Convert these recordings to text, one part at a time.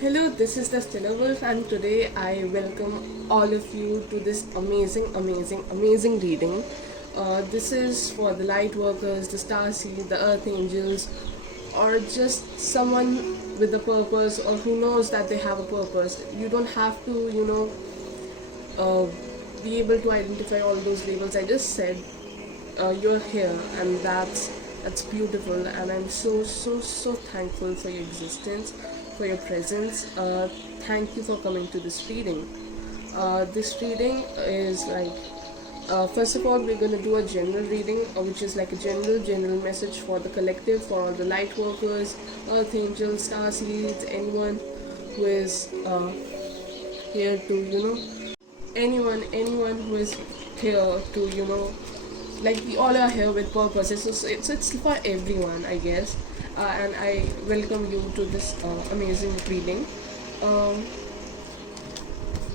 Hello, this is the Stella Wolf, and today I welcome all of you to this amazing reading. This is for the light workers, the star seed, the earth angels, or just someone with a purpose or who knows that they have a purpose. You don't have to, uh, be able to identify all those labels I just said. You're here, and that's beautiful, and I'm so thankful for your existence, for your presence. Thank you for coming to this reading. This reading is like, first of all, we're going to do a general reading, which is like a general message for the collective, for all the light workers, earth angels, star seeds, anyone who is here to, anyone who is here to, like we all are here with purpose. It's for everyone, I guess. And I welcome you to this amazing reading. Um,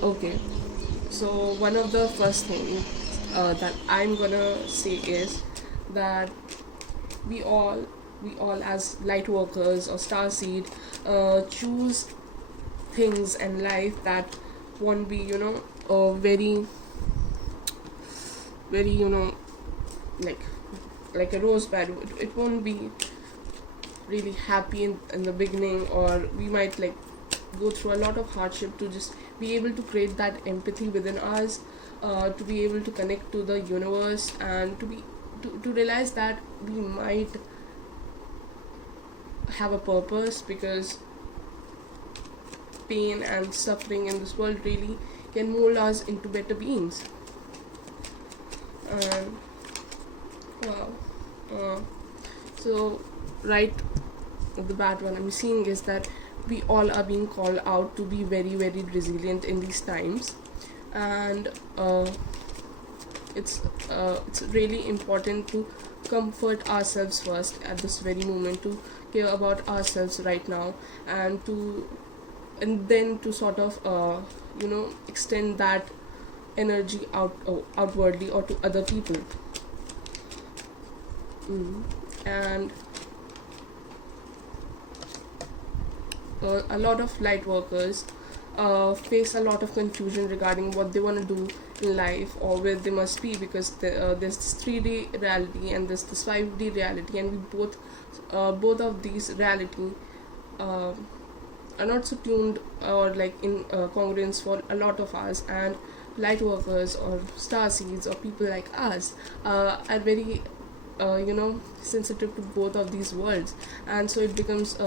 okay, so one of the first things that I'm gonna say is that we all we all as light workers or star seed choose things in life that won't be very like like a rosebud. It won't be really happy in the beginning, or we might like go through a lot of hardship to just be able to create that empathy within us, to be able to connect to the universe, and to realize that we might have a purpose, because pain and suffering in this world really can mold us into better beings. And wow. uh, so right the bad one I'm seeing is that we all are being called out to be very resilient in these times. And it's really important to comfort ourselves first at this very moment, to care about ourselves right now, and then to sort of extend that energy outwardly or to other people. And a lot of light workers face a lot of confusion regarding what they want to do in life or where they must be, because there's this 3D reality and there's this 5D reality, and we both of these reality uh, are not so tuned or like in congruence for a lot of us. And light workers or star seeds or people like us are very sensitive to both of these worlds, and so it becomes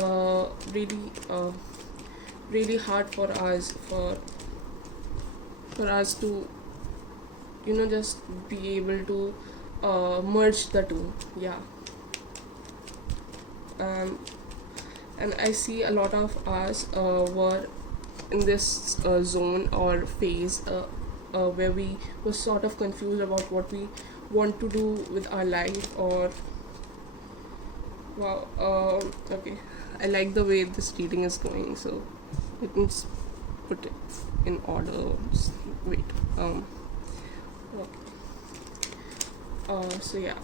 really hard for us to just be able to merge the two. Yeah. um, and I see a lot of us were in this zone or phase where we were sort of confused about what we want to do with our life. Or wow. Okay, I like the way this reading is going, so let me just put it in order. Just wait. Okay. So yeah.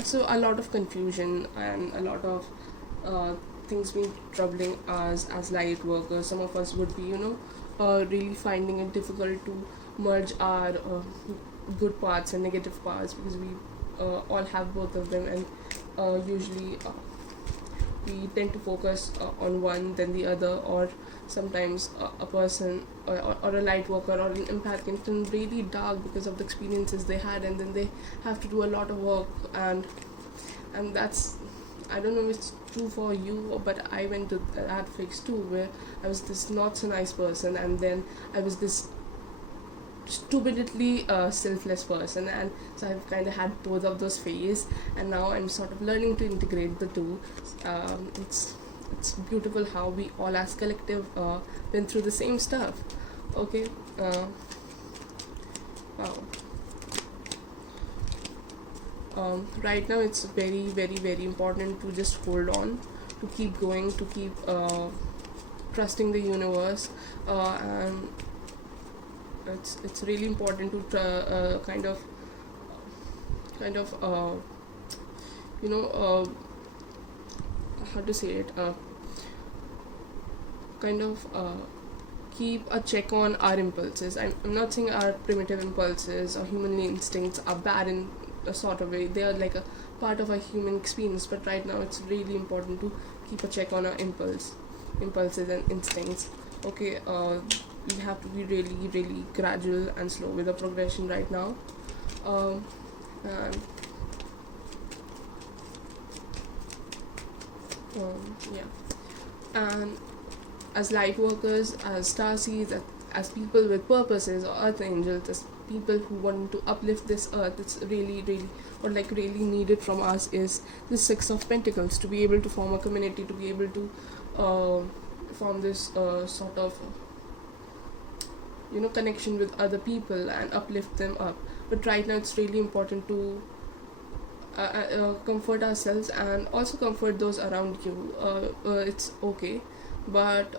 So a lot of confusion and a lot of things being troubling us as light workers. Some of us would be really finding it difficult to merge our good parts and negative parts, because we all have both of them. And usually we tend to focus on one then the other. Or sometimes a person or a light worker or an empath can turn really dark because of the experiences they had, and then they have to do a lot of work. And that's, I don't know if it's true for you, but I went to that phase too, where I was this not so nice person, and then I was this stupidly selfless person. And so I've kind of had both of those phases, and now I'm sort of learning to integrate the two. It's beautiful how we all as collective went through the same stuff. Okay. Wow. Right now it's very important to just hold on, to keep going, to keep trusting the universe. And it's really important to kind of how to say it, kind of keep a check on our impulses. I'm not saying our primitive impulses or humanly instincts are bad in a sort of way. They are like a part of our human experience, but right now it's really important to keep a check on our impulses and instincts. Okay, we have to be really, really gradual and slow with the progression right now. Um, and yeah, and as light workers, as star seeds, as people with purposes, or earth angels, as people who want to uplift this earth, it's really, really, or like really needed from us is the Six of Pentacles, to be able to form a community, to be able to form this sort of connection with other people and uplift them up. But right now it's really important to comfort ourselves and also comfort those around you. It's okay, but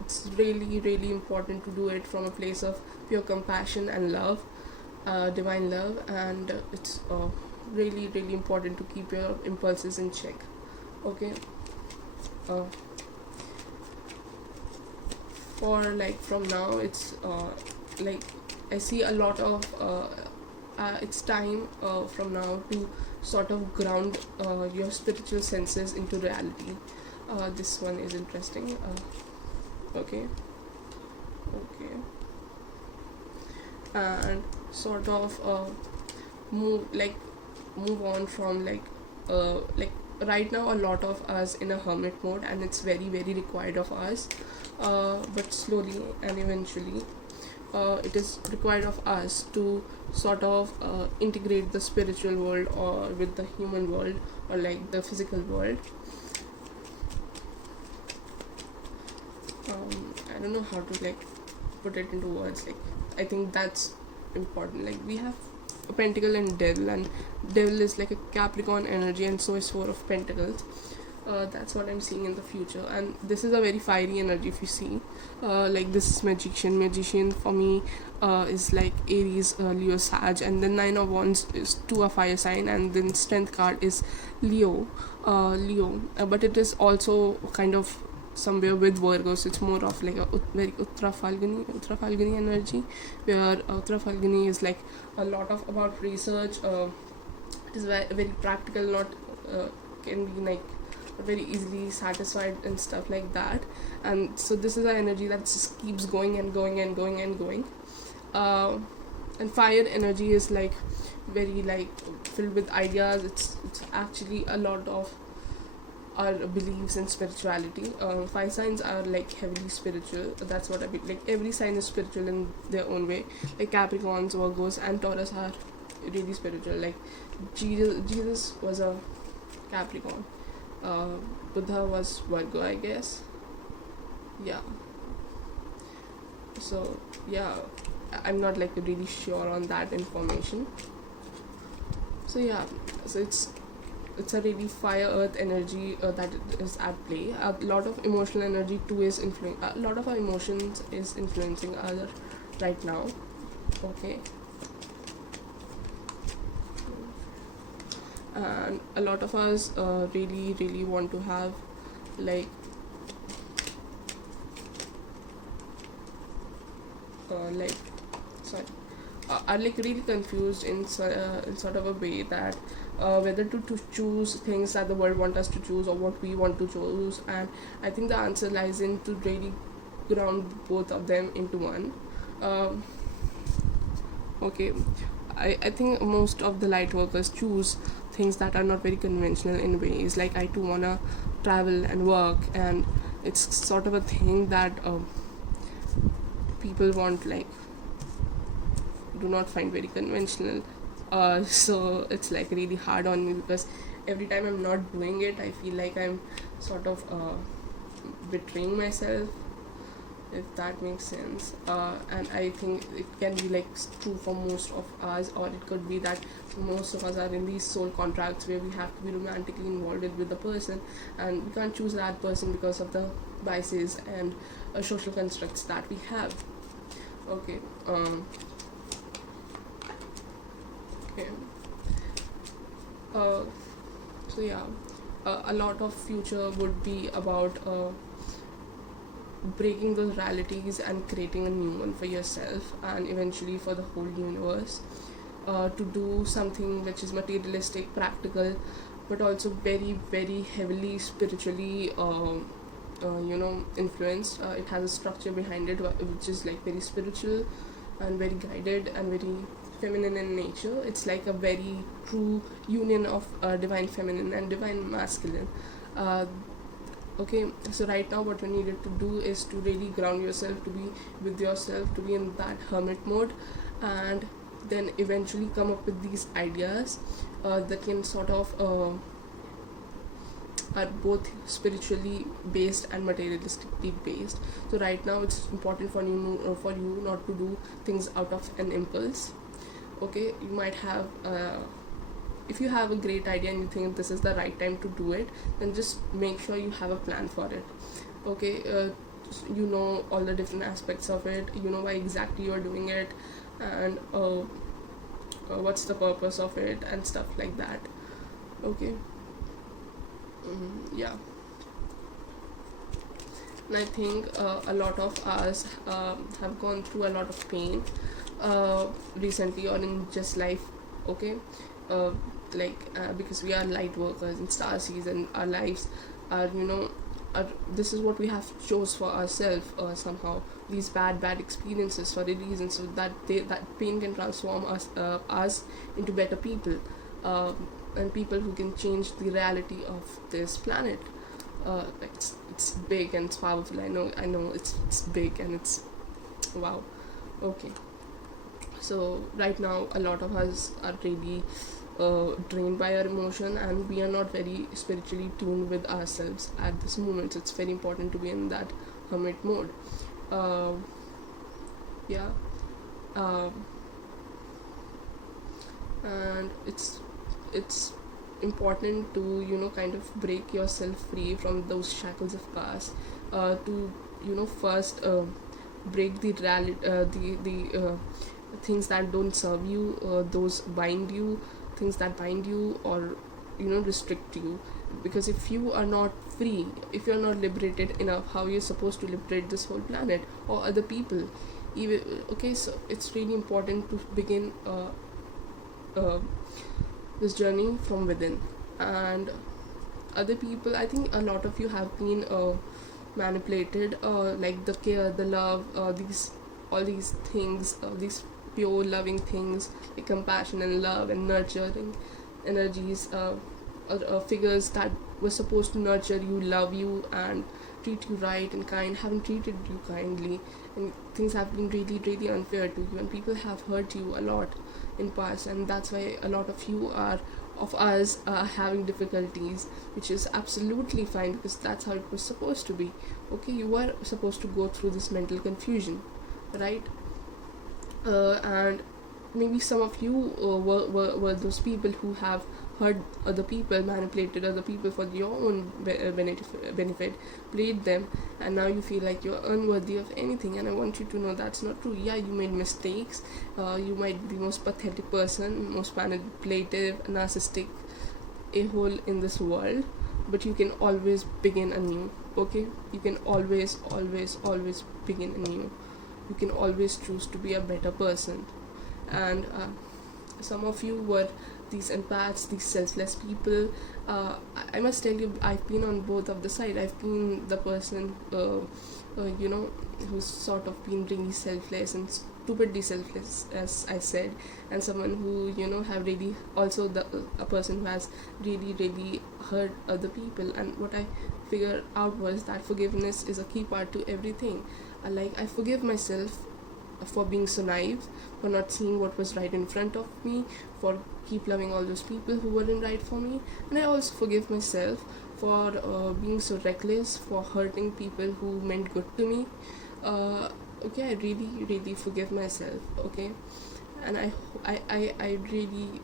it's really, really important to do it from a place of pure compassion and love, divine love. And it's really, really important to keep your impulses in check. Okay, uh, for like from now, it's like I see a lot of it's time from now to sort of ground your spiritual senses into reality. This one is interesting. Okay, okay, and sort of move on from like right now a lot of us in a hermit mode, and it's very, very required of us. But slowly and eventually it is required of us to sort of integrate the spiritual world or with the human world, or like the physical world. I don't know how to like put it into words. Like, I think that's important. Like, we have a pentacle and devil, and devil is like a Capricorn energy, and so is Four of Pentacles. That's what I'm seeing in the future, and this is a very fiery energy. If you see, like, this is magician for me is like Aries, Leo, Sag, and then Nine of Wands is to a fire sign, and then strength card is Leo, but it is also kind of somewhere with Virgo, so it's more of like a very Uttara Falguni energy, where Uttara Falguni is like a lot of about research. It is very, very practical, not can be like very easily satisfied and stuff like that. And so this is an energy that just keeps going and going and going and going. And fire energy is like very like filled with ideas. It's actually a lot of our beliefs and spirituality. Fire signs are like heavily spiritual. That's what I mean. Like, every sign is spiritual in their own way. Like Capricorns, Virgos, and Taurus are really spiritual. Like Jesus was a Capricorn. Buddha was Virgo, I guess. Yeah. So yeah, I'm not like really sure on that information. So yeah, so it's a really fire earth energy that is at play. A lot of emotional energy too is a lot of our emotions is influencing other right now. Okay, and a lot of us really, really want to have like like sorry are like really confused in sort of a way that whether to choose things that the world want us to choose or what we want to choose. And I think the answer lies in to really ground both of them into one. um, okay, I think most of the light workers choose things that are not very conventional in ways. Like, I too wanna travel and work, and it's sort of a thing that people want, like, do not find very conventional. So it's like really hard on me, because every time I'm not doing it, I feel like I'm sort of betraying myself, if that makes sense. And I think it can be like true for most of us, or it could be that most of us are in these soul contracts where we have to be romantically involved with the person, and we can't choose that person because of the biases and social constructs that we have. Okay. Okay. uh, so yeah, a lot of future would be about breaking those realities and creating a new one for yourself and eventually for the whole universe. To do something which is materialistic, practical, but also very, very heavily spiritually influenced. It has a structure behind it which is like very spiritual and very guided and very feminine in nature. It's like a very true union of divine feminine and divine masculine. uh, okay, so right now what you needed to do is to really ground yourself, to be with yourself, to be in that hermit mode, and then eventually come up with these ideas that can sort of are both spiritually based and materialistically based. So right now it's important for you not to do things out of an impulse. Okay, you might have if you have a great idea and you think this is the right time to do it, then just make sure you have a plan for it. Okay, you know all the different aspects of it, you know why exactly you're doing it, and what's the purpose of it and stuff like that. Okay. Yeah, and I think a lot of us have gone through a lot of pain recently or in just life. Okay, uh, because we are light workers and star seeds, and our lives are, this is what we have chose for ourselves. Somehow these bad experiences for a reason, so that that pain can transform us into better people, and people who can change the reality of this planet. It's big and it's powerful. I know it's big and it's wow. Okay, so right now a lot of us are really drained by our emotion, and we are not very spiritually tuned with ourselves at this moment. So it's very important to be in that hermit mode. uh, yeah um, and it's important to kind of break yourself free from those shackles of caste, to first break the things that don't serve you, those bind you, things that bind you or restrict you. Because if you are not free, if you're not liberated enough, how you're supposed to liberate this whole planet or other people even? Okay, so it's really important to begin uh, this journey from within. And other people, I think a lot of you have been manipulated, like the care, the love, these all these things, these pure loving things like compassion and love and nurturing energies, figures that were supposed to nurture you, love you, and treat you right and kind, haven't treated you kindly, and things have been really, really unfair to you, and people have hurt you a lot in past, and that's why a lot of us are having difficulties, which is absolutely fine because that's how it was supposed to be. Okay, you were supposed to go through this mental confusion, right? And maybe some of you were those people who have hurt other people, manipulated other people for your own benefit, played them, and now you feel like you're unworthy of anything. And I want you to know that's not true. Yeah, you made mistakes, you might be the most pathetic person, most manipulative, narcissistic a-hole in this world, but you can always begin anew. Okay, you can always begin anew. You can always choose to be a better person. And some of you were these empaths, these selfless people. I must tell you, I've been on both of the side. I've been the person who's sort of been really selfless and stupidly selfless, as I said, and someone who have really also a person who has really, really hurt other people. And what I figured out was that forgiveness is a key part to everything. I forgive myself for being so naive, for not seeing what was right in front of me, for keep loving all those people who weren't right for me. And I also forgive myself for being so reckless, for hurting people who meant good to me. Okay, I really, really forgive myself. Okay, and I really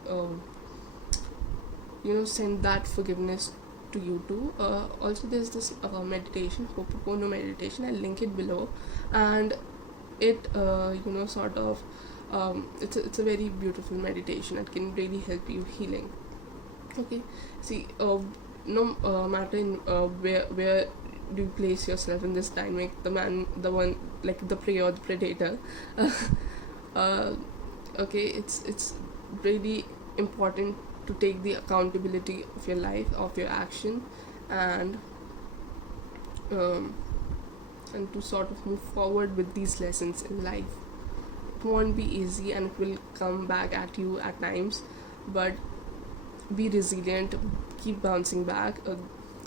send that forgiveness to you too. Also, there's this meditation, Ho'oponopono meditation. I'll link it below, and it sort of it's a very beautiful meditation. It can really help you healing. Okay, see, no matter in where do you place yourself in this dynamic, the man, the one, like the prey or the predator. uh, okay, it's really important to take the accountability of your life, of your action, and um, and to sort of move forward with these lessons in life. It won't be easy and it will come back at you at times, but be resilient, keep bouncing back.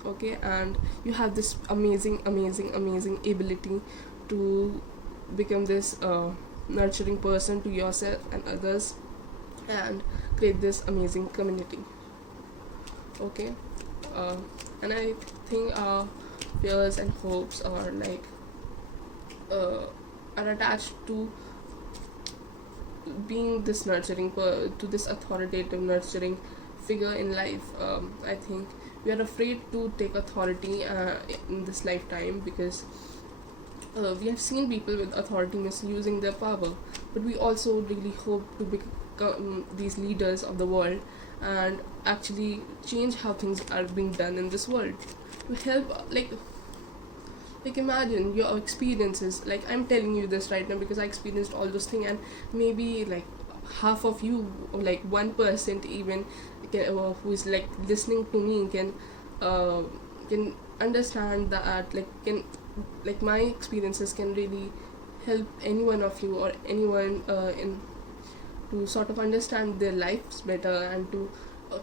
Okay, and you have this amazing ability to become this nurturing person to yourself and others, and create this amazing community. Okay, uh, and I think our fears and hopes uh, are attached to being this to this authoritative nurturing figure in life. I think we are afraid to take authority in this lifetime, because we have seen people with authority misusing their power, but we also really hope to become these leaders of the world and actually change how things are being done in this world, to help, like imagine your experiences. Like, I'm telling you this right now because I experienced all those things, and maybe like half of you, or like 1% even, who is like listening to me uh, can understand that, like my experiences can really help any one of you, or anyone in to sort of understand their lives better, and to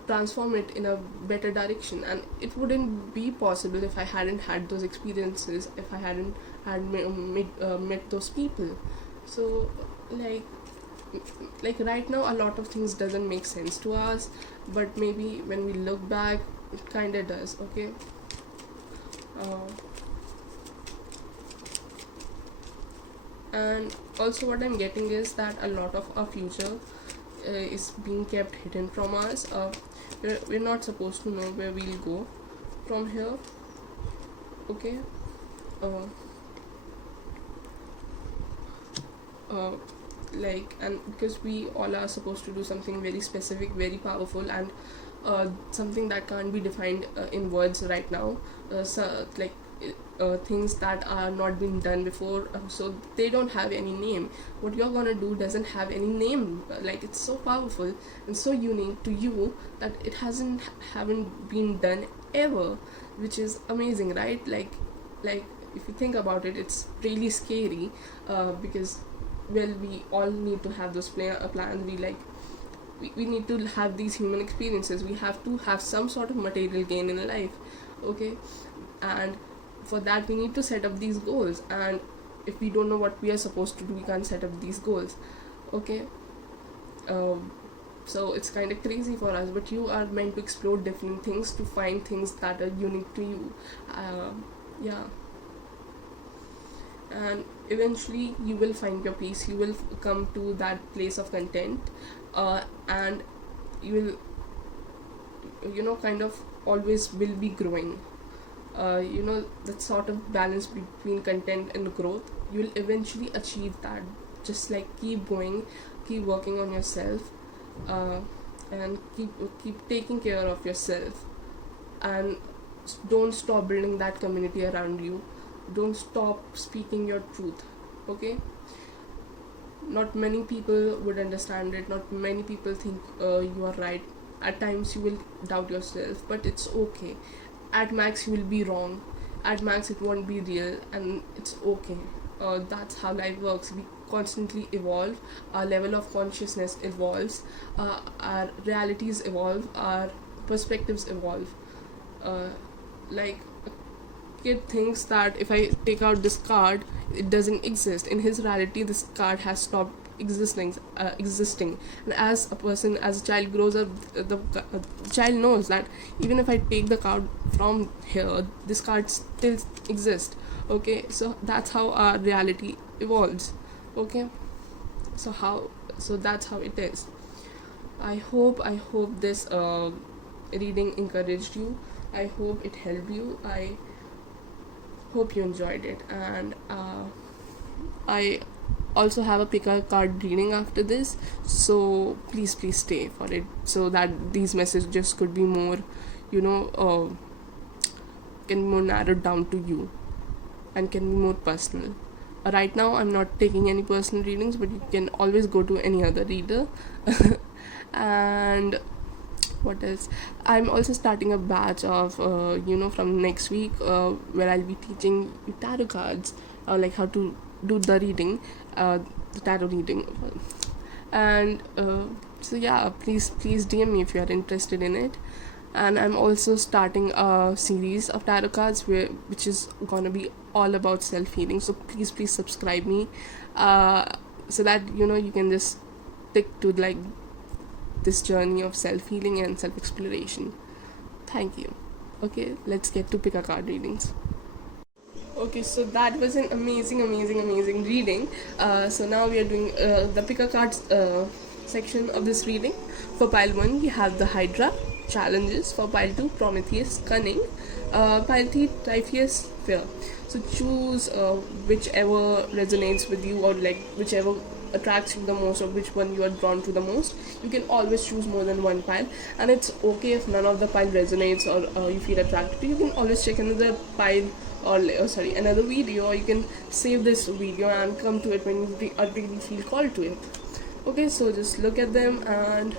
transform it in a better direction. And it wouldn't be possible if I hadn't had those experiences, if I hadn't had met those people. So, like right now, a lot of things doesn't make sense to us, but maybe when we look back, it kind of does. Okay, uh, and also what I'm getting is that a lot of our future is being kept hidden from us. We're not supposed to know where we'll go from here. Okay, uh, uh, and because we all are supposed to do something very specific, very powerful, and something that can't be defined in words right now. So, things that are not being done before, so they don't have any name. What you're gonna do doesn't have any name. Like, it's so powerful and so unique to you that it haven't been done ever, which is amazing, right? Like if you think about it, it's really scary, because, well, we all need to have those plans. We need to have these human experiences. We have to have some sort of material gain in life. Okay, and for that we need to set up these goals, and if we don't know what we are supposed to do, we can't set up these goals. Okay, so it's kind of crazy for us, but you are meant to explore different things, to find things that are unique to you. Yeah, and eventually you will find your peace. You will come to that place of content, and you will, kind of always will be growing. That sort of balance between content and growth, you will eventually achieve that. Just like, keep going, keep working on yourself, uh, and keep taking care of yourself, and don't stop building that community around you. Don't stop speaking your truth. Okay, not many people would understand it, not many people think you are right. At times you will doubt yourself, but it's okay. At max you will be wrong, at max it won't be real, and it's okay. That's how life works. We constantly evolve, our level of consciousness evolves, our realities evolve, our perspectives evolve. Like, a kid thinks that if I take out this card, it doesn't exist. In his reality, this card has stopped existing. And as a child grows up, the child knows that even if I take the card from here, this card still exists. Okay, so that's how our reality evolves. Okay, so that's how it is. I hope this reading encouraged you. I hope it helped you. I hope you enjoyed it, and I also have a pick a card reading after this, so please stay for it, so that these messages could be more, you know uh, can be more narrowed down to you and can be more personal. Right now, I'm not taking any personal readings, but you can always go to any other reader. And what else? I'm also starting a batch of, from next week, where I'll be teaching you tarot cards, like how to do the tarot reading. And so yeah, please DM me if you are interested in it. And I'm also starting a series of tarot cards which is gonna be all about self healing. So please subscribe me, uh, so that you can just stick to like this journey of self healing and self exploration. Thank you. Okay, let's get to pick a card readings. Okay, so that was an amazing reading. So now we are doing the pick a cards section of this reading. For pile 1, we have the Hydra challenges. For pile 2, Prometheus cunning. Pile 3, Typhoeus fear. So choose whichever resonates with you, or like whichever attracts you the most, or which one you are drawn to the most. You can always choose more than one pile, and it's okay if none of the pile resonates or you feel attracted to. You can always check another pile, or another video, or you can save this video and come to it when you really feel called to it. Okay, so just look at them and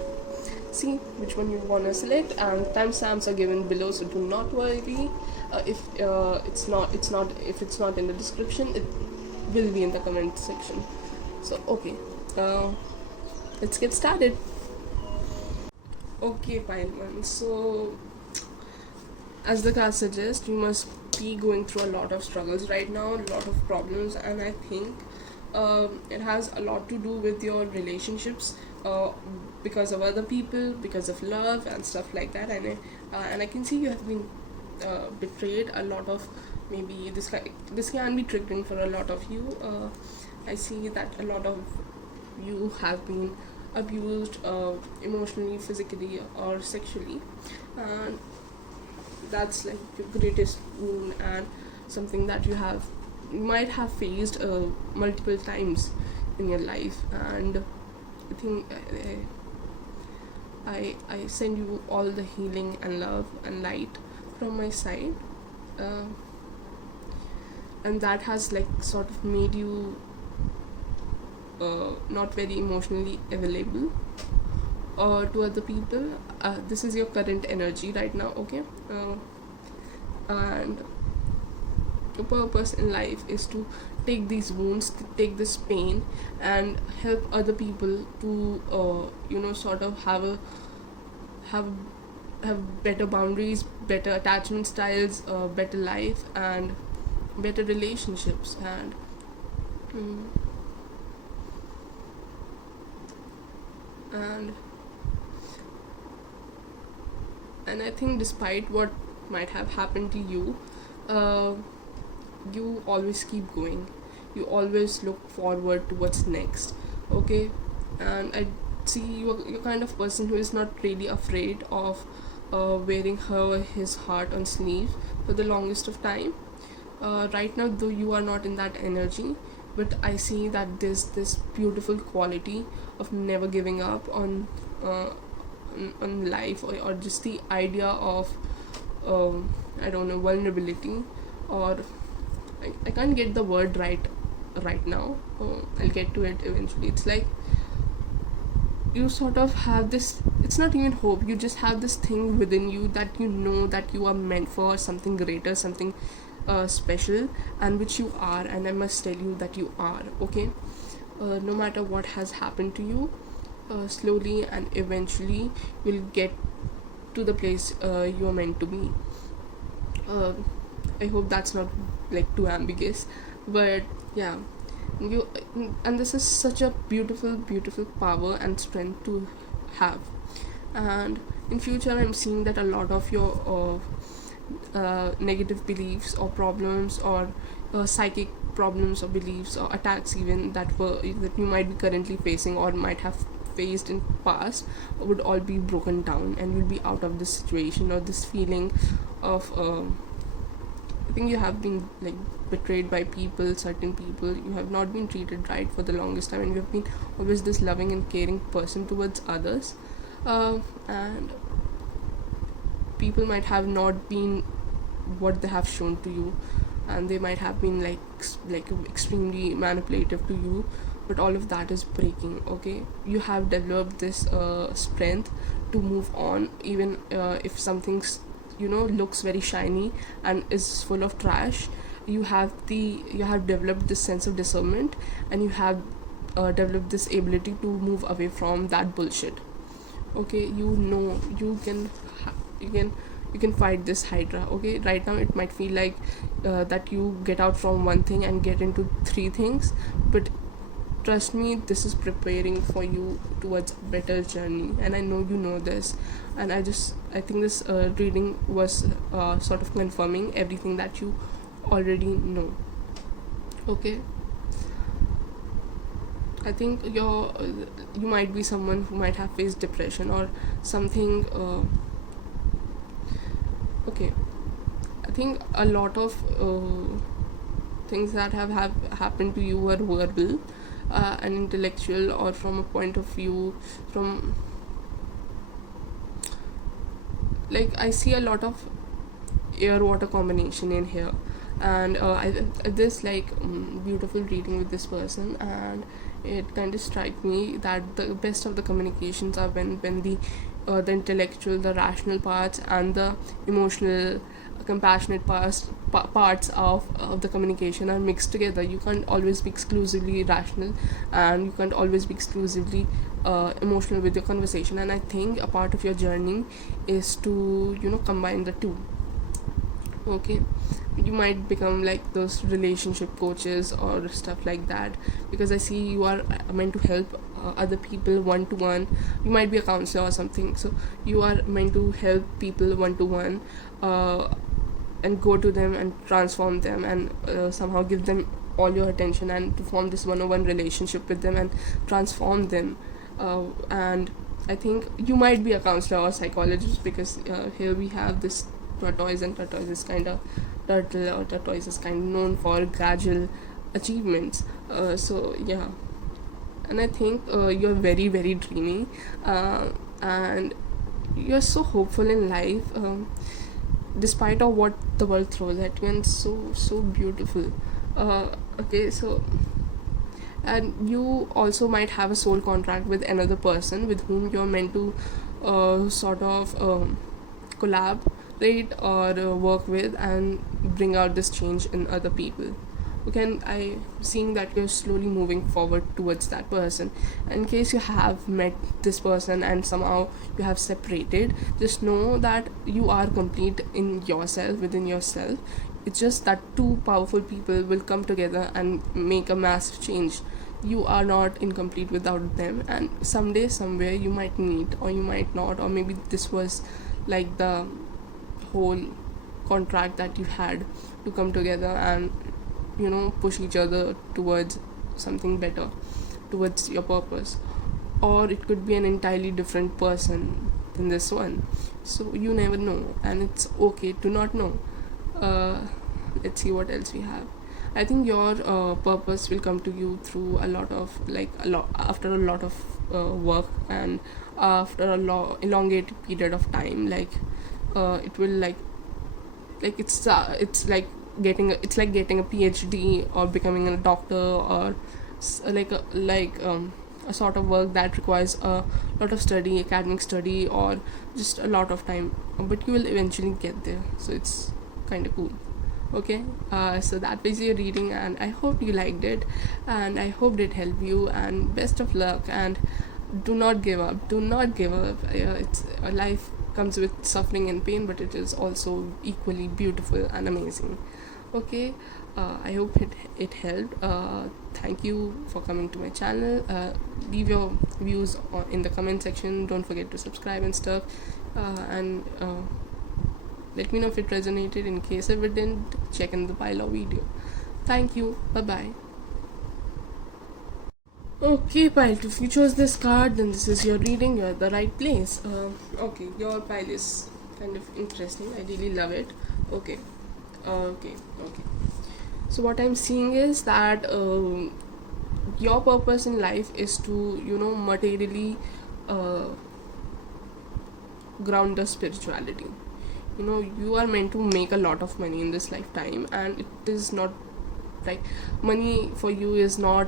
see which one you want to select, and timestamps are given below, so do not worry. If it's not in the description, it will be in the comment section. So okay, let's get started. Okay, pile 1. So as the card suggests, you must be going through a lot of struggles right now, a lot of problems, and I think it has a lot to do with your relationships, because of other people, because of love and stuff like that. And I can see you have been betrayed a lot of. Maybe this can be triggering for a lot of you. I see that a lot of you have been abused, emotionally, physically, or sexually, and that's like your greatest wound, and something that you might have faced multiple times in your life. And I think I send you all the healing and love and light from my side, and that has like sort of made you not very emotionally available to other people. This is your current energy right now, okay? And your purpose in life is to take these wounds, to take this pain, and help other people to sort of have better boundaries, better attachment styles, better life, and better relationships. And I think despite what might have happened to you, you always keep going. You always look forward to what's next, okay? And I see you're kind of person who is not really afraid of wearing his heart on sleeve for the longest of time. Right now, though, you are not in that energy, but I see that there's this beautiful quality of never giving up on life, or just the idea of I don't know, vulnerability, or I can't get the word right now. I'll get to it eventually. It's like you sort of have this, it's not even hope, you just have this thing within you that you know that you are meant for something greater, something special, and which you are. And I must tell you that you are, okay? No matter what has happened to you, slowly and eventually you'll get to the place you are meant to be. I hope that's not like too ambiguous, but yeah, and this is such a beautiful power and strength to have. And in future, I'm seeing that a lot of your negative beliefs or problems, or psychic problems or beliefs or attacks even that you might be currently facing or might have faced in past, would all be broken down, and you'll be out of this situation or this feeling of I think you have been like betrayed by people, certain people. You have not been treated right for the longest time, and you have been always this loving and caring person towards others, and people might have not been what they have shown to you, and they might have been like extremely manipulative to you, but all of that is breaking. Okay, you have developed this strength to move on, even if something's looks very shiny and is full of trash. You have developed this sense of discernment, and you have developed this ability to move away from that bullshit. Okay, you can you can fight this hydra. Okay, right now it might feel like that you get out from one thing and get into three things, but trust me, this is preparing for you towards a better journey, and I know you know this. And I think this reading was sort of confirming everything that you already know. Okay, I think you might be someone who might have faced depression or something. Okay, I think a lot of things that have happened to you are verbal and intellectual, or from a point of view from, like, I see a lot of air water combination in here. And this like beautiful reading with this person, and it kind of struck me that the best of the communications are when the intellectual, the rational parts, and the emotional, compassionate parts of the communication are mixed together. You can't always be exclusively rational, and you can't always be exclusively emotional with your conversation. And I think a part of your journey is to combine the two. Okay, you might become like those relationship coaches or stuff like that, because I see you are meant to help other people one to one. You might be a counselor or something, so you are meant to help people one to one, and go to them and transform them, and somehow give them all your attention, and to form this one-on-one relationship with them and transform them. And I think you might be a counselor or psychologist, because here we have this tortoise, and tortoise is kind of known for gradual achievements. So yeah, and I think you're very very dreamy, and you're so hopeful in life, despite of what the world throws at you, and so beautiful. Okay, so, and you also might have a soul contract with another person with whom you're meant to sort of collaborate or work with, and bring out this change in other people. Okay, and I seeing that you're slowly moving forward towards that person. In case you have met this person and somehow you have separated, just know that you are complete in yourself, within yourself. It's just that two powerful people will come together and make a massive change. You are not incomplete without them, and someday somewhere you might meet, or you might not, or maybe this was like the whole contract that you had to come together and push each other towards something better, towards your purpose. Or it could be an entirely different person than this one, so you never know, and it's okay to not know. uh, let's see what else we have. I think your purpose will come to you through a lot after a lot of work, and after a elongated period of time. It will it's like getting a PhD, or becoming a doctor, or a sort of work that requires a lot of study, academic study, or just a lot of time, but you will eventually get there. So it's kind of cool. Okay, so that was your reading, and I hope you liked it, and I hope it helped you, and best of luck, and do not give up. Do not give up. It's life comes with suffering and pain, but it is also equally beautiful and amazing. Okay, I hope it helped. Thank you for coming to my channel. Leave your views in the comment section. Don't forget to subscribe and stuff, and let me know if it resonated. In case if it didn't, check in the pile of video. Thank you. Bye bye. Okay, pile 2. If you chose this card, then this is your reading. You're at the right place. Okay, your pile is kind of interesting. I really love it. Okay. Okay. So what I'm seeing is that your purpose in life is to materially ground the spirituality. you are meant to make a lot of money in this lifetime, and it is not like money for you is not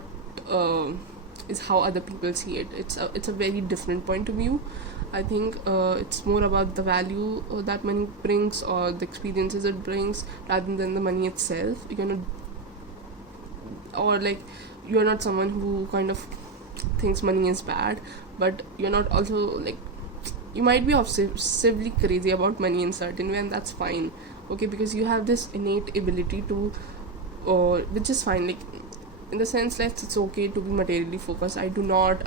is how other people see it. It's a very different point of view. I think it's more about the value that money brings, or the experiences it brings, rather than the money itself. Or like, you're not someone who kind of thinks money is bad, but you're not also like, you might be obsessively crazy about money in certain way, and that's fine. Okay, because you have this innate ability to, or which is fine, like, in the sense that it's okay to be materially focused. I do not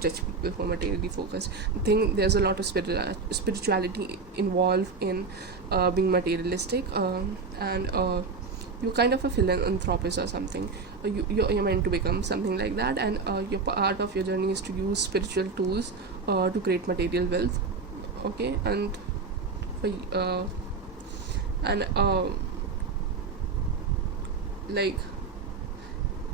judge people for materially focused. I think there's a lot of spirituality involved in being materialistic, and you're kind of a philanthropist or something. You're meant to become something like that, and your part of your journey is to use spiritual tools to create material wealth. Okay, for and like,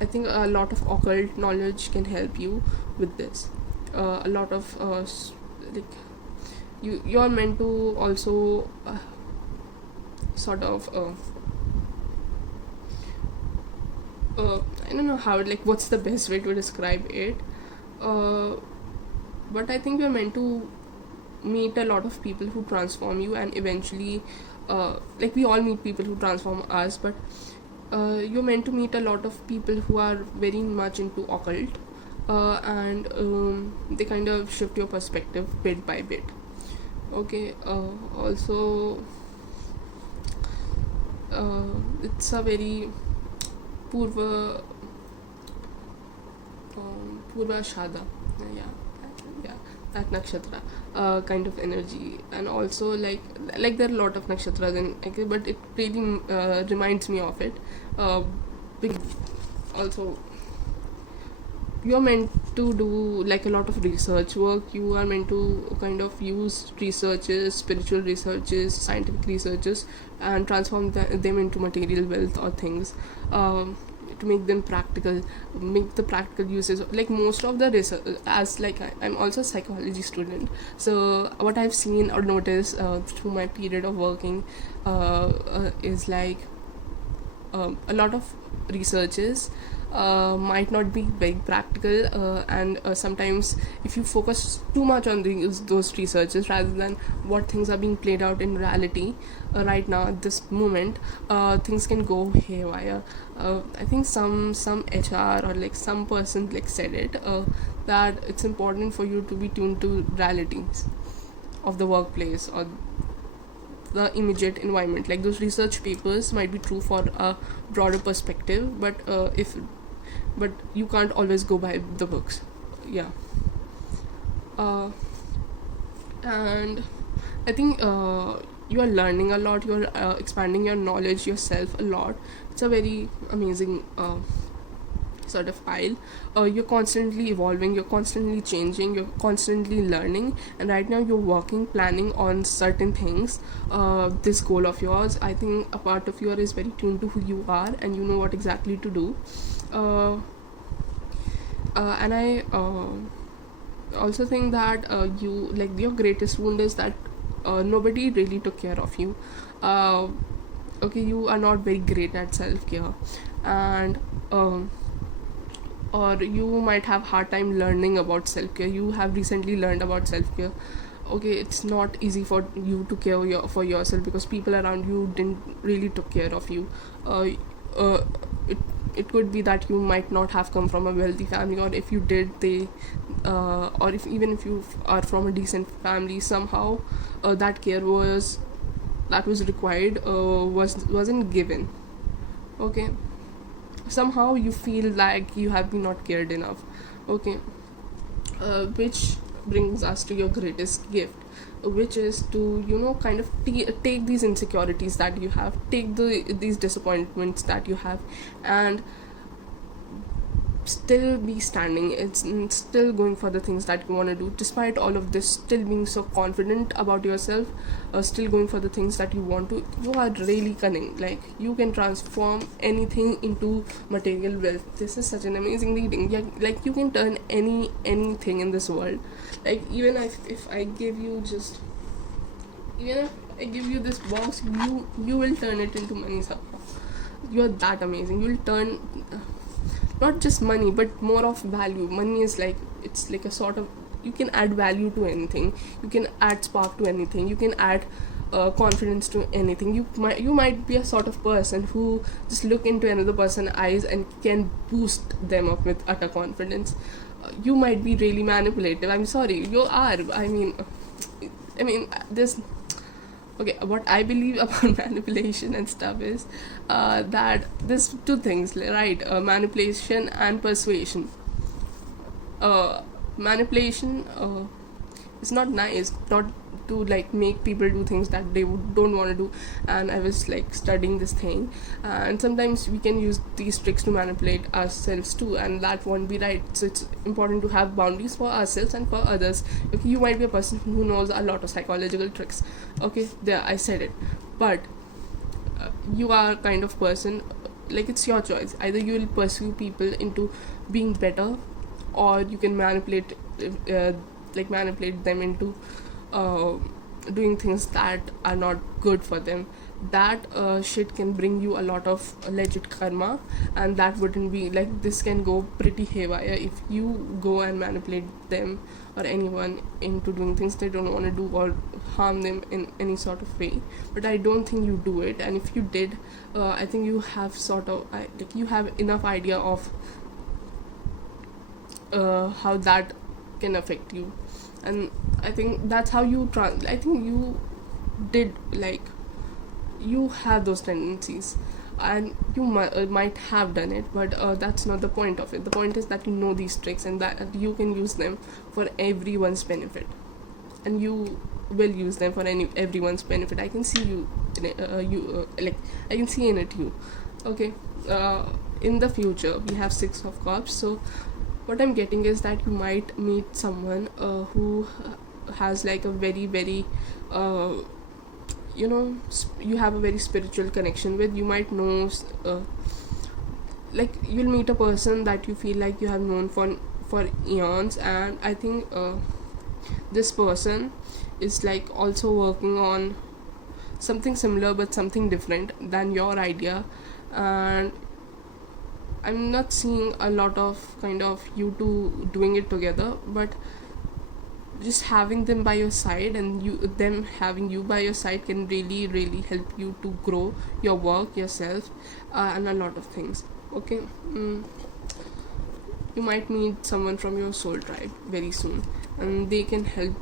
I think a lot of occult knowledge can help you with this. A lot of like, you're meant to also sort of I don't know how, like, what's the best way to describe it, uh, but I think you're meant to meet a lot of people who transform you, and eventually, like, we all meet people who transform us, but you're meant to meet a lot of people who are very much into occult, and they kind of shift your perspective bit by bit. Okay, also, it's a very purva purva shada, yeah, yeah, that nakshatra kind of energy. And also, like there are a lot of nakshatras in, okay, but it really reminds me of it. uh, Also, you are meant to do like a lot of research work. You are meant to kind of use researches, spiritual researches, scientific researches, and transform them into material wealth or things, to make them practical, make the practical uses. Like, most of the research, as like I'm also a psychology student, so what I've seen or noticed through my period of working is like, a lot of researches might not be very practical, and sometimes if you focus too much on those researches rather than what things are being played out in reality right now at this moment, things can go haywire. I think some HR or like some person like said it, that it's important for you to be tuned to realities of the workplace or the immediate environment. Like, those research papers might be true for a broader perspective, but you can't always go by the books. Yeah. uh, and I think you are learning a lot, you're expanding your knowledge yourself a lot. It's a very amazing sort of pile. You're constantly evolving, you're constantly changing, you're constantly learning, and right now you're working, planning on certain things. This goal of yours, I think a part of you is very tuned to who you are, and you know what exactly to do. uh, and I also think that you, like, your greatest wound is that nobody really took care of you. uh, okay, you are not very great at self-care, and or you might have hard time learning about self-care. You have recently learned about self-care. Okay, it's not easy for you to care for yourself because people around you didn't really took care of you. uh, uh, it, it could be that you might not have come from a wealthy family, or if you did, they or if even if you are from a decent family, somehow that care that was required wasn't given. Okay, somehow you feel like you have been not cared enough. Okay, which brings us to your greatest gift, which is to, kind of take these insecurities that you have, take these disappointments that you have, and still be standing. It's still going for the things that you want to do despite all of this, still being so confident about yourself, still going for the things that you want to. You are really cunning. Like, you can transform anything into material wealth. This is such an amazing reading. Yeah, like, you can turn anything in this world. Like, even if I give you just, even if I give you this box, you will turn it into money somehow. You're that amazing. You'll turn not just money but more of value. Money is like, it's like a sort of, you can add value to anything, you can add spark to anything, you can add confidence to anything. You might be a sort of person who just look into another person's eyes and can boost them up with utter confidence. You might be really manipulative, I'm sorry, you are. I mean this okay, what I believe about manipulation and stuff is that there's two things, right? Manipulation and persuasion. Manipulation is not nice, not to like make people do things that they don't want to do. And I was like studying this thing, and sometimes we can use these tricks to manipulate ourselves too, and that won't be right. So it's important to have boundaries for ourselves and for others. Okay, you might be a person who knows a lot of psychological tricks, okay, there I said it, but you are kind of person, like it's your choice. Either you will pursue people into being better, or you can manipulate them into uh, doing things that are not good for them. That shit can bring you a lot of legit karma, and that wouldn't be like, this can go pretty haywire if you go and manipulate them or anyone into doing things they don't want to do, or harm them in any sort of way. But I don't think you do it, and if you did, I think you have like you have enough idea of how that can affect you. And I think that's how you I think you did, like, you have those tendencies, and you might have done it, but that's not the point of it. The point is that you know these tricks and that you can use them for everyone's benefit, and you will use them for everyone's benefit. I can see you in it, like I can see in it you. Okay, in the future we have Six of Cups, so what I'm getting is that you might meet someone who has like a very very you have a very spiritual connection with. You might know like you'll meet a person that you feel like you have known for eons, and I think this person is like also working on something similar but something different than your idea. And I'm not seeing a lot of kind of you two doing it together, but just having them by your side and them having you by your side can really really help you to grow your work, yourself, and a lot of things. Okay, you might meet someone from your soul tribe very soon, and they can help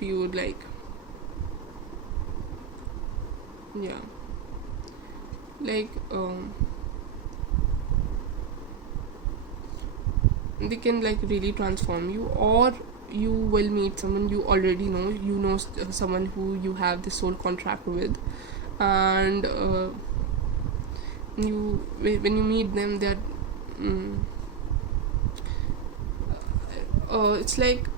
you, like, yeah, like they can like really transform you. Or you will meet someone you already know, someone who you have this soul contract with, and when you meet them, they're it's like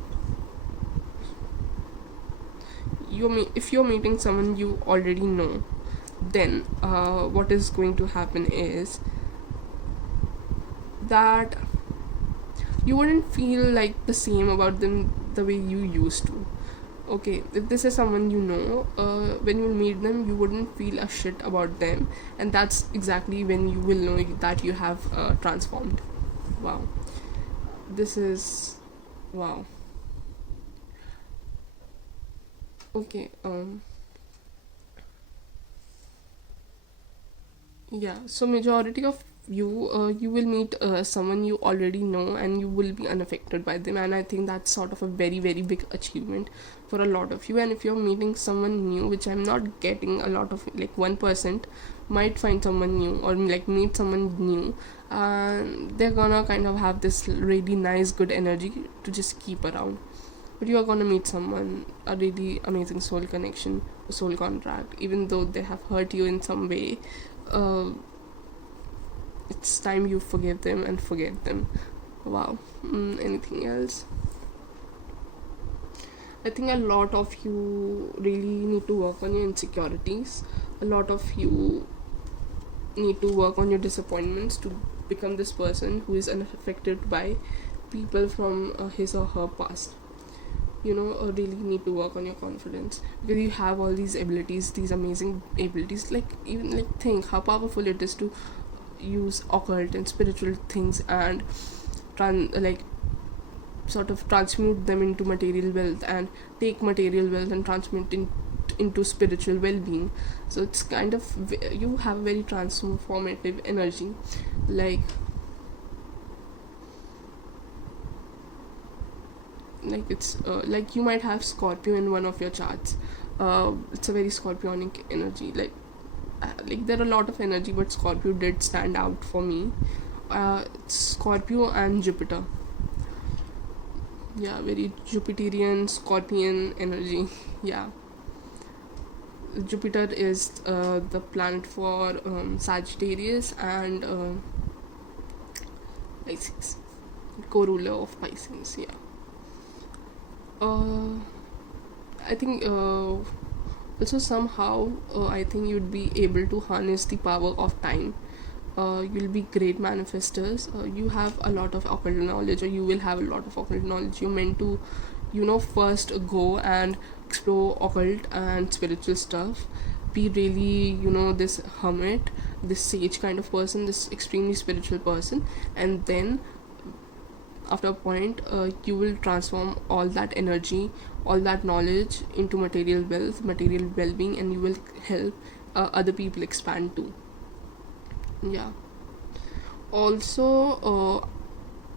if you're meeting someone you already know, then what is going to happen is that you wouldn't feel like the same about them the way you used to. Okay, if this is someone you know, when you meet them you wouldn't feel a shit about them, and that's exactly when you will know that you have transformed. Wow, this is wow. Okay, yeah, so majority of you will meet someone you already know, and you will be unaffected by them, and I think that's sort of a very very big achievement for a lot of you. And if you're meeting someone new, which I'm not getting a lot of, like 1% might find someone new or like meet someone new, and they're gonna kind of have this really nice good energy to just keep around. But you are gonna meet someone, a really amazing soul connection, a soul contract, even though they have hurt you in some way. uh, it's time you forgive them and forget them. Wow. Anything else? I think a lot of you really need to work on your insecurities. A lot of you need to work on your disappointments to become this person who is unaffected by people from his or her past. really need to work on your confidence, because you have all these abilities, these amazing abilities. Like, even like, think how powerful it is to use occult and spiritual things and like sort of transmute them into material wealth, and take material wealth and transmute into spiritual well-being. So it's kind of, you have very transformative energy. like it's like you might have Scorpio in one of your charts. It's a very scorpionic energy. Like there are a lot of energy, but Scorpio did stand out for me. Scorpio and Jupiter. Yeah, very Jupiterian Scorpion energy. Yeah, Jupiter is the planet for Sagittarius and Pisces, co-ruler of Pisces. Yeah. I think also somehow I think you'd be able to harness the power of time. You'll be great manifestors. You have a lot of occult knowledge, or you will have a lot of occult knowledge. You're meant to, first go and explore occult and spiritual stuff. Be really, this hermit, this sage kind of person, this extremely spiritual person, and then after a point, you will transform all that energy, all that knowledge into material wealth, material well-being, and you will help other people expand too. Yeah. Also,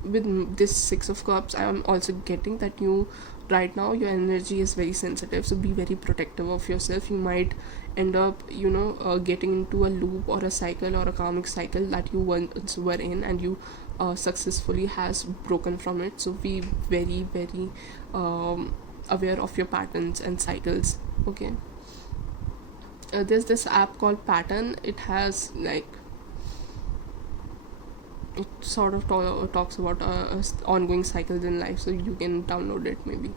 with this Six of Cups, I am also getting that you, right now, your energy is very sensitive, so be very protective of yourself. You might end up, getting into a loop or a cycle or a karmic cycle that you once were in, and you successfully has broken from it. So be very, very aware of your patterns and cycles. Okay. There's this app called Pattern. It has it sort of talks about ongoing cycles in life, so you can download it maybe.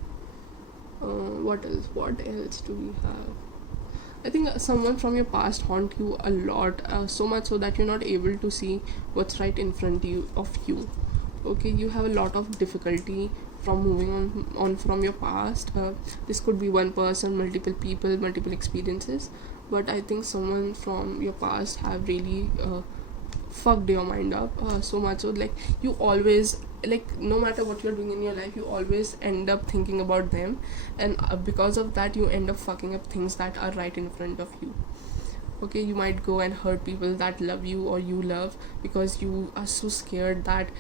What else do we have? I think someone from your past haunt you a lot, so much so that you're not able to see what's right in front of you. Okay, you have a lot of difficulty from moving on from your past. This could be one person, multiple people, multiple experiences, but I think someone from your past have really fucked your mind up, so much so, like, you always, like, no matter what you're doing in your life, you always end up thinking about them, and because of that you end up fucking up things that are right in front of you. Okay, you might go and hurt people that love you or you love, because you are so scared that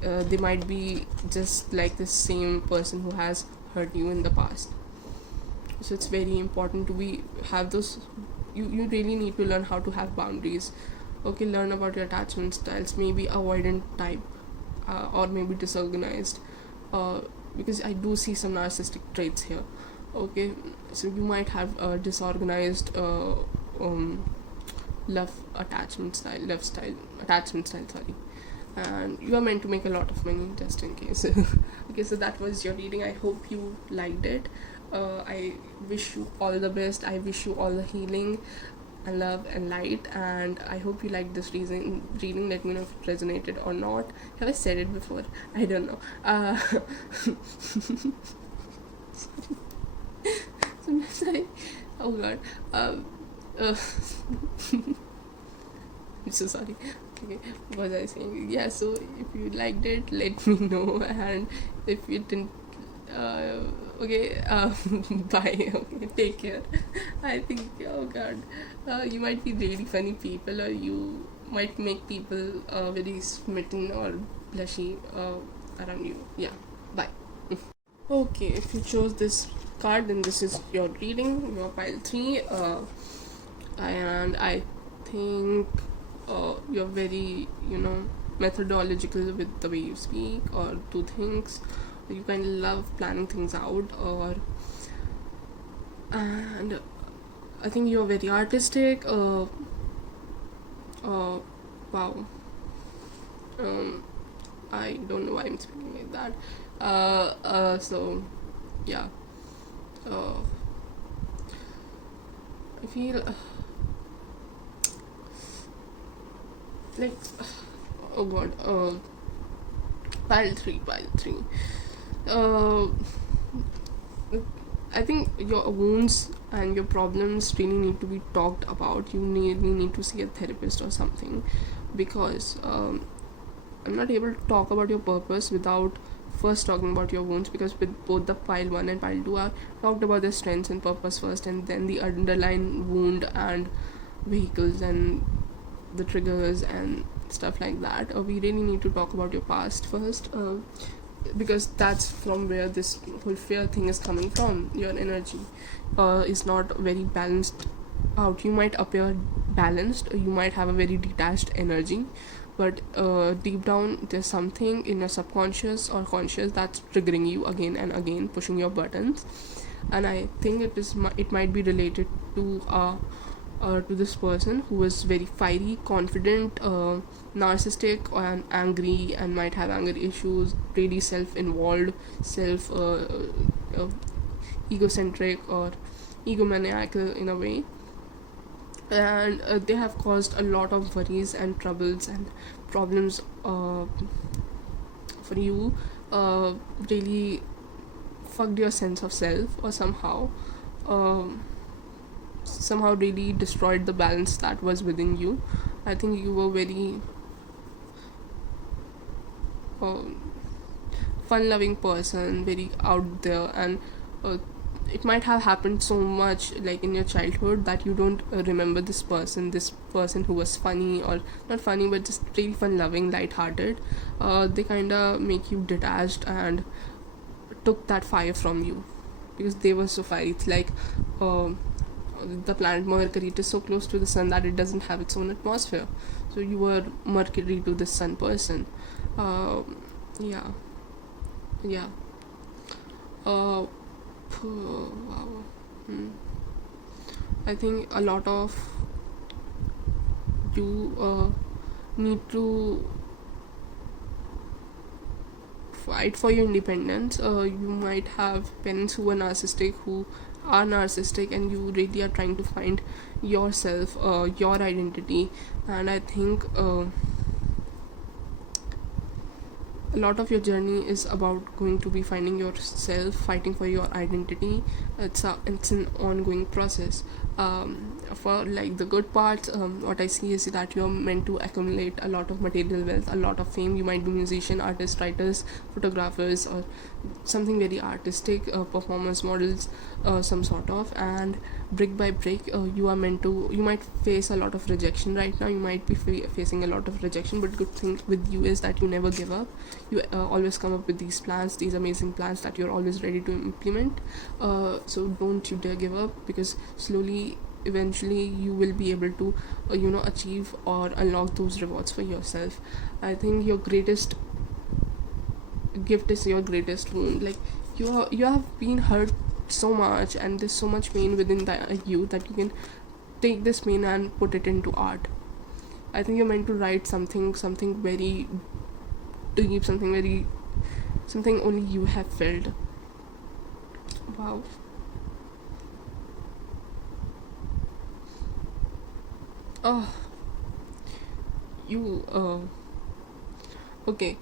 they might be just like the same person who has hurt you in the past. So it's very important to have those. You really need to learn how to have boundaries. Okay, learn about your attachment styles, maybe avoidant type, or maybe disorganized, because I do see some narcissistic traits here. Okay, so you might have a disorganized love attachment style sorry, and you are meant to make a lot of money, just in case. Okay, so that was your reading. I hope you liked it. I wish you all the best. I wish you all the healing and love and light, and I hope you liked this reading. Let me know if it resonated or not. Have I said it before? I don't know. Sorry. Oh god. I'm so sorry. Okay, what was I saying? Yeah, so if you liked it, let me know, and if you didn't, okay, bye. Okay, take care. I think, oh god, you might be really funny people, or you might make people very smitten or blushy around you. Yeah, bye. Okay, if you chose this card, then this is your reading, your pile 3, and I think you're very, methodological with the way you speak or do things. You kind of love planning things out, and I think you're very artistic. Wow. I don't know why I'm speaking like that. So yeah. I feel like, oh god, pile 3. I think your wounds and your problems really need to be talked about. You need to see a therapist or something, because I'm not able to talk about your purpose without first talking about your wounds, because with both the pile 1 and pile 2 I talked about the strengths and purpose first, and then the underlying wound and vehicles and the triggers and stuff like that. We really need to talk about your past first, because that's from where this whole fear thing is coming from. Your energy is not very balanced out. You might appear balanced, you might have a very detached energy, but deep down there's something in your subconscious or conscious that's triggering you again and again, pushing your buttons. And I think it might be related to this person who was very fiery, confident, narcissistic, and angry, and might have anger issues, really self-involved, self egocentric or egomaniacal in a way. And they have caused a lot of worries and troubles and problems for you. Really fucked your sense of self, or somehow really destroyed the balance that was within you. I think you were very uh, fun loving person, very out there, and uh, it might have happened so much like in your childhood that you don't remember this person who was funny, or not funny but just really fun loving, light hearted. They kind of make you detached and took that fire from you, because they were so fiery. It's like the planet Mercury, it is so close to the sun that it doesn't have its own atmosphere. So you were Mercury to the sun person. uh, yeah yeah uh, wow. hmm. I think a lot of you need to fight for your independence. You might have parents who are narcissistic, and you really are trying to find yourself, your identity. And I think a lot of your journey is about going to be finding yourself, fighting for your identity. It's an ongoing process. For like the good parts, what I see is that you're meant to accumulate a lot of material wealth, a lot of fame. You might be musician, artists, writers, photographers, or something very artistic, performance models, some sort of. And brick by brick, you might face a lot of rejection right now. You might be facing a lot of rejection, but good thing with you is that you never give up. You always come up with these plans, these amazing plans that you're always ready to implement. So don't you dare give up, because slowly, eventually, you will be able to achieve or unlock those rewards for yourself. I think your greatest gift is your greatest wound. Like, you have been hurt so much, and there's so much pain within you, that you can take this pain and put it into art. I think you're meant to write something very deep, something only you have felt. Wow. Oh, you okay.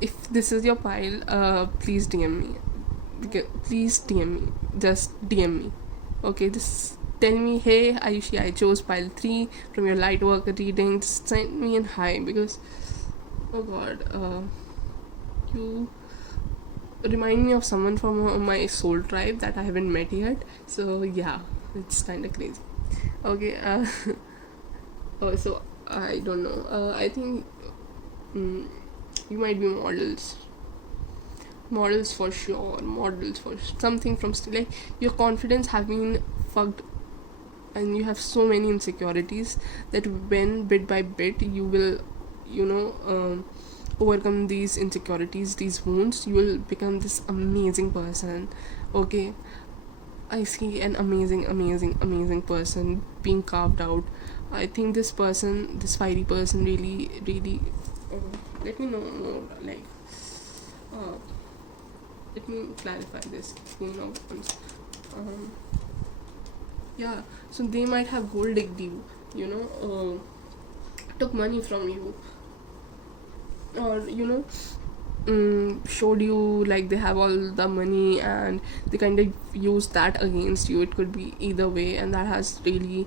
If this is your pile, please DM me. Please DM me. Just DM me. Okay, just tell me, hey Ayushi, I chose pile 3 from your light work reading. Just send me an hi, because oh god, you remind me of someone from my soul tribe that I haven't met yet. So yeah, it's kind of crazy. Okay. So I don't know. I think mm, you might be models for sure, models for something from like your confidence have been fucked, and you have so many insecurities that when bit by bit you will you know overcome these insecurities, these wounds, you will become this amazing person. Okay, I see an amazing person being carved out. I think this fiery person, really. Uh, Let me know more. Like, uh, let me clarify this. Um, yeah. So they might have gold digged you. Took money from you, or showed you like they have all the money, and they kind of use that against you. It could be either way, and that has really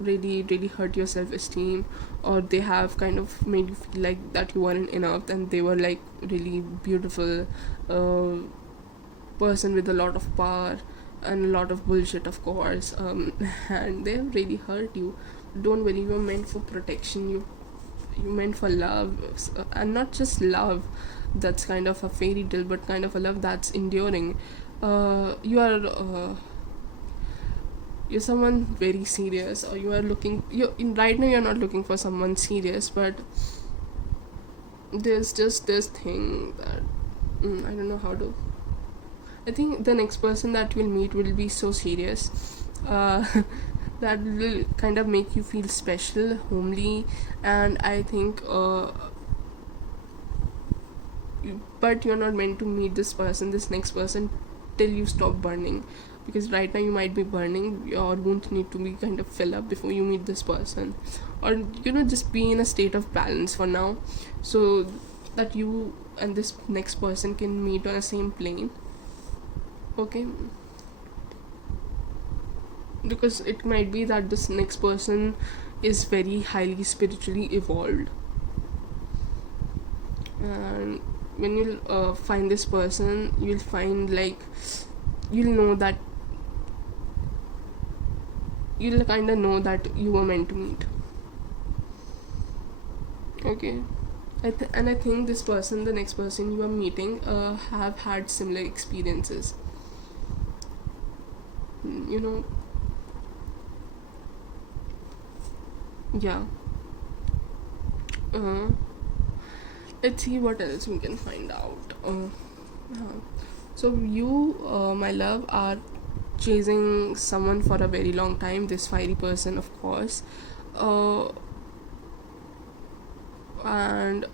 really hurt your self-esteem, or they have kind of made you feel like that you weren't enough, and they were like really beautiful uh, person with a lot of power and a lot of bullshit, of course. And they have really hurt you. Don't worry, you're meant for protection. You meant for love, and not just love that's kind of a fairy tale, but kind of a love that's enduring. You're someone very serious, or you are looking, you in right now you're not looking for someone serious, but there's just this thing that I don't know how to. I think the next person that you'll meet will be so serious, uh, that will kind of make you feel special, homely, and I think but you're not meant to meet this next person, till you stop burning, because right now you might be burning. Your wounds need to be kind of fill up before you meet this person, or just be in a state of balance for now, so that you and this next person can meet on the same plane. Okay, because it might be that this next person is very highly spiritually evolved, and when you'll find this person, you'll find like you'll know that you'll kind of know that you were meant to meet. Okay, and I think this person, the next person you are meeting, have had similar experiences. You know, yeah. Uh, let's see what else we can find out. Yeah. So you, my love, are chasing someone for a very long time. This fiery person, of course, uh, and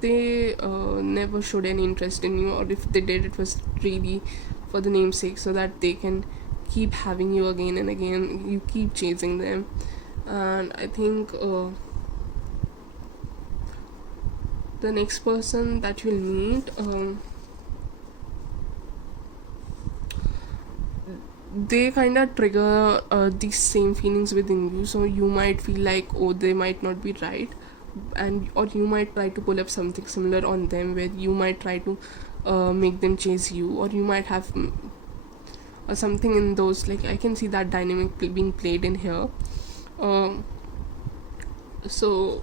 they never showed any interest in you, or if they did, it was really for the namesake, so that they can keep having you again and again. You keep chasing them, and I think the next person that you'll meet, they kind of trigger these same feelings within you, so you might feel like, oh, they might not be right, and or you might try to pull up something similar on them, where you might try to make them chase you, or you might have something in those, like I can see that dynamic being played in here. um, so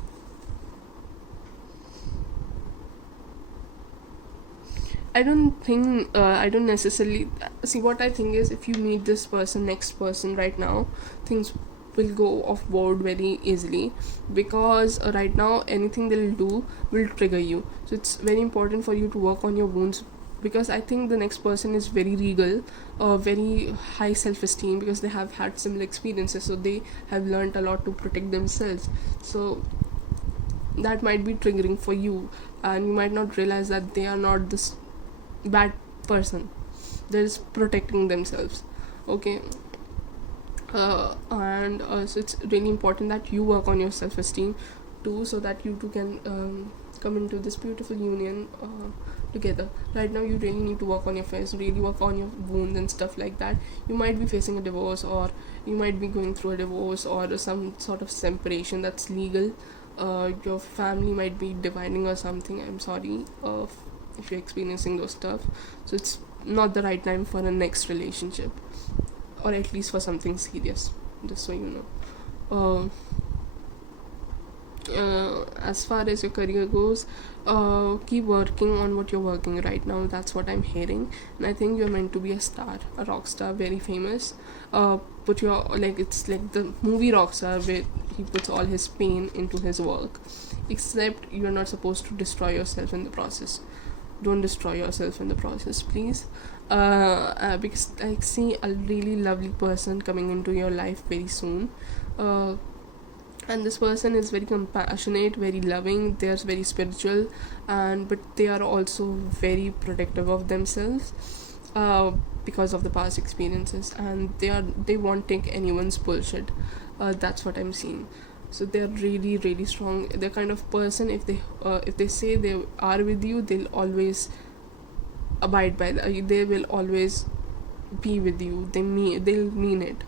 I don't necessarily see. What I think is, if you meet this person, next person right now, things will go off board very easily, because right now anything they'll do will trigger you. So it's very important for you to work on your wounds, because I think the next person is very regal, very high self-esteem, because they have had similar experiences, so they have learned a lot to protect themselves. So that might be triggering for you, and you might not realize that they are not this bad person, they're just protecting themselves. Okay, and so it's really important that you work on your self-esteem too, so that you two can come into this beautiful union together. Right now you really need to work on your face, really work on your wounds and stuff like that. You might be facing a divorce, or you might be going through a divorce, or some sort of separation that's legal. Your family might be dividing or something. I'm sorry if you're experiencing those stuff. So it's not the right time for a next relationship, or at least for something serious, just so you know. As far as your career goes, keep working on what you're working right now. That's what I'm hearing, and I think you're meant to be a star, a rock star, very famous. Put your, like, it's like the movie Rockstar, where he puts all his pain into his work, except you're not supposed to destroy yourself in the process. Don't destroy yourself in the process, please. Because I see a really lovely person coming into your life very soon. And this person is very compassionate, very loving, they are very spiritual, and but they are also very protective of themselves, because of the past experiences, and they won't take anyone's bullshit. That's what I'm seeing. So they're really really strong. They're kind of person, if they say they are with you, they'll always abide by that. They will always be with you. They'll mean it.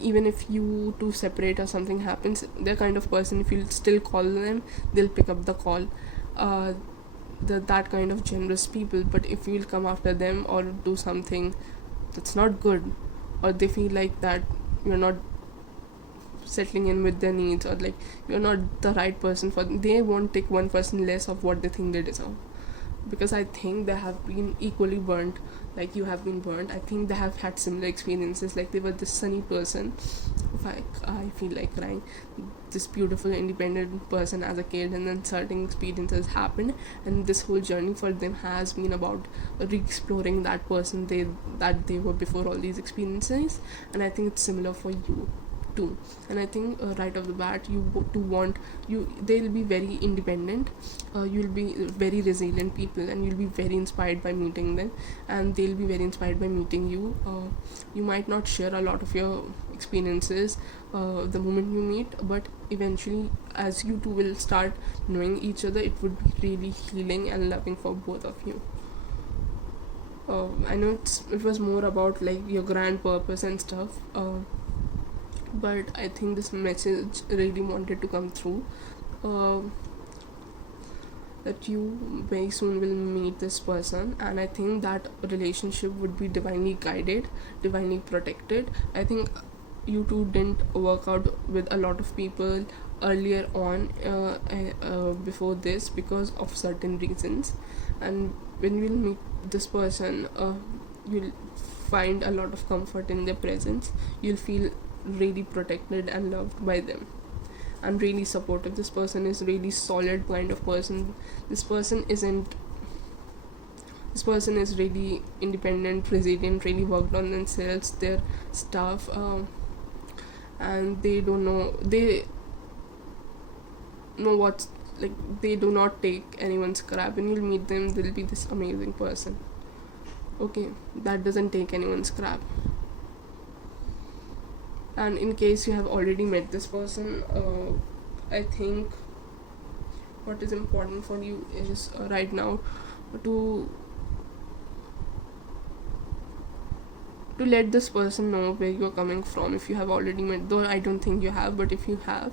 Even if you two separate or something happens, they're kind of person, if you still call them, they'll pick up the call. uh that kind of generous people. But if you'll come after them or do something that's not good, or they feel like that you're not settling in with their needs, or like you're not the right person for them, they won't take 1% less of what they think they deserve. Because I think they have been equally burnt, like you have been burnt. I think they have had similar experiences, like they were this sunny person. If I feel like crying, this beautiful independent person as a kid, and then certain experiences happened, and this whole journey for them has been about re-exploring that person they were before all these experiences. And I think it's similar for you too. And I think right off the bat, they'll be very independent. You'll be very resilient people, and you'll be very inspired by meeting them, and they'll be very inspired by meeting you. You might not share a lot of your experiences the moment you meet, but eventually, as you two will start knowing each other, it would be really healing and loving for both of you. I know it was more about like your grand purpose and stuff, but I think this message really wanted to come through. uh, that you very soon will meet this person, and I think that relationship would be divinely guided, divinely protected. I think you two didn't work out with a lot of people earlier on, before this, because of certain reasons. And when you'll meet this person, you'll find a lot of comfort in their presence. You'll feel really protected and loved by them, and really supportive. This person is really solid kind of person. This person isn't this person is really independent, resilient, really worked on themselves, their stuff, and they know what's like. They do not take anyone's crap. When you'll meet them, they'll be this amazing person, okay, that doesn't take anyone's crap. And in case you have already met this person, I think what is important for you is right now to let this person know where you're coming from. If you have already met, though I don't think you have, but if you have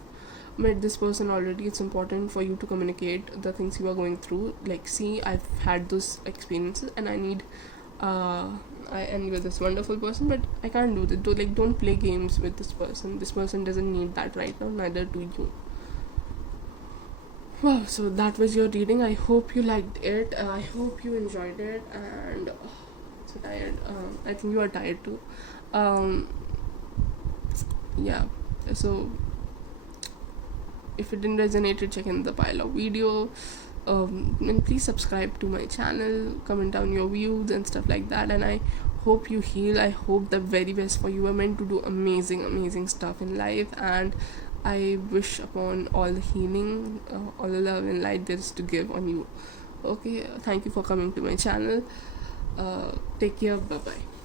met this person already, it's important for you to communicate the things you are going through. Like, see, I've had those experiences, and I need I am with this wonderful person, but I can't do that. Don't play games with this person. This person doesn't need that right now, neither do you. Wow, so that was your reading. I hope you liked it. I hope you enjoyed it. And so tired. I think you are tired too. Um, yeah. So if it didn't resonate, check in the pile of video. And please subscribe to my channel, comment down your views and stuff like that. And I hope you heal. I hope the very best for you. Are meant to do amazing stuff in life, and I wish upon all the healing, all the love and light there is to give on you. Okay, thank you for coming to my channel. Take care. Bye bye.